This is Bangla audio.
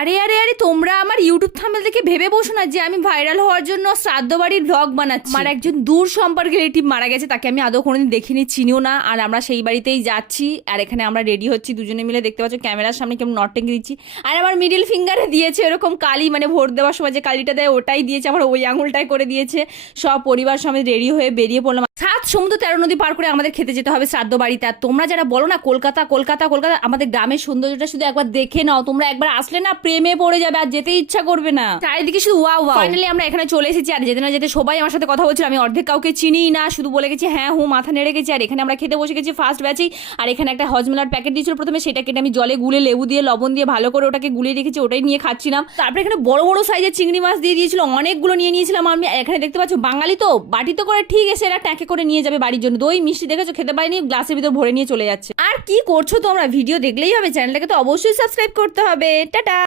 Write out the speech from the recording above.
আরে আরে আরে তোমরা আমার ইউটিউব থাম্বনেল দেখে ভেবে বসো না যে আমি ভাইরাল হওয়ার জন্য শ্রাদ্ধ বাড়ির ব্লগ বানাচ্ছি। আমার একজন দূর সম্পর্কের রিলেটিভ মারা গেছে, তাকে আমি আদৌ কোনোদিন দেখিনি, চিনিও না। আর আমরা সেই বাড়িতেই যাচ্ছি, আর এখানে আমরা রেডি হচ্ছি দুজনে মিলে। দেখতে পাচ্ছ ক্যামেরার সামনে কেমন নটটেঙ্গি দিচ্ছি। আর আমার মিডিল ফিঙ্গারে দিয়েছে এরকম কালি, মানে ভোট দেওয়ার সময় যে কালিটা দেয় ওটাই দিয়েছে, আমার ওই আঙুলটাই করে দিয়েছে। সব পরিবার সমেত রেডি হয়ে বেরিয়ে পড়লাম। 7 সমুদ্র 13 নদী পার করে আমাদের খেতে যেতে হবে শ্রাদ্ধ বাড়িতে। আর তোমরা যারা বলো না কলকাতা কলকাতা কলকাতা, আমাদের গ্রামের সৌন্দর্যটা শুধু একবার দেখে নাও। তোমরা একবার আসলে না প্রেমে পড়ে যাবে, আর যেতে ইচ্ছা করবে না। চারিদিকে শুধু ওয়াও ওয়াও। ফাইনালি আমরা এখানে চলে এসেছি। আর যেতে না যেতে সবাই আমার সাথে কথা বলছিল, আমি অর্ধেক কাউকে চিনিই না, শুধু বলে গেছি হ্যাঁ হুঁ, মাথা নেড়ে গেছি। আর এখানে আমরা খেতে বসে গেছি ফার্স্ট ব্যাচেই। আর এখানে একটা হজমেলার প্যাকেট দিয়েছিল প্রথমে, সেটা কেটে আমি জলে গুলে লেবু দিয়ে লবণ দিয়ে ভালো করে ওটাকে গুলিয়ে রেখেছি, ওটাই নিয়ে খাচ্ছিলাম। তারপরে এখানে বড় বড় সাইজের চিংড়ি মাছ দিয়ে দিয়েছিল, অনেকগুলো নিয়ে নিয়েছিলাম আমি। এখানে দেখতে পাচ্ছ বাঙালি তো বাটিতে করে ঠিক এসে এরা ট্যাঁকে করে নিয়ে যাবে বাড়ির জন্য। দই মিষ্টি দেখেছো, খেতে পারিনি, গ্লাসের ভিতর ভরে নিয়ে চলে যাচ্ছে। আর কি করছো তোমরা, ভিডিও দেখলেই হবে, চ্যানেলটাকে তো অবশ্যই সাবস্ক্রাইব করতে হবে। টাটা।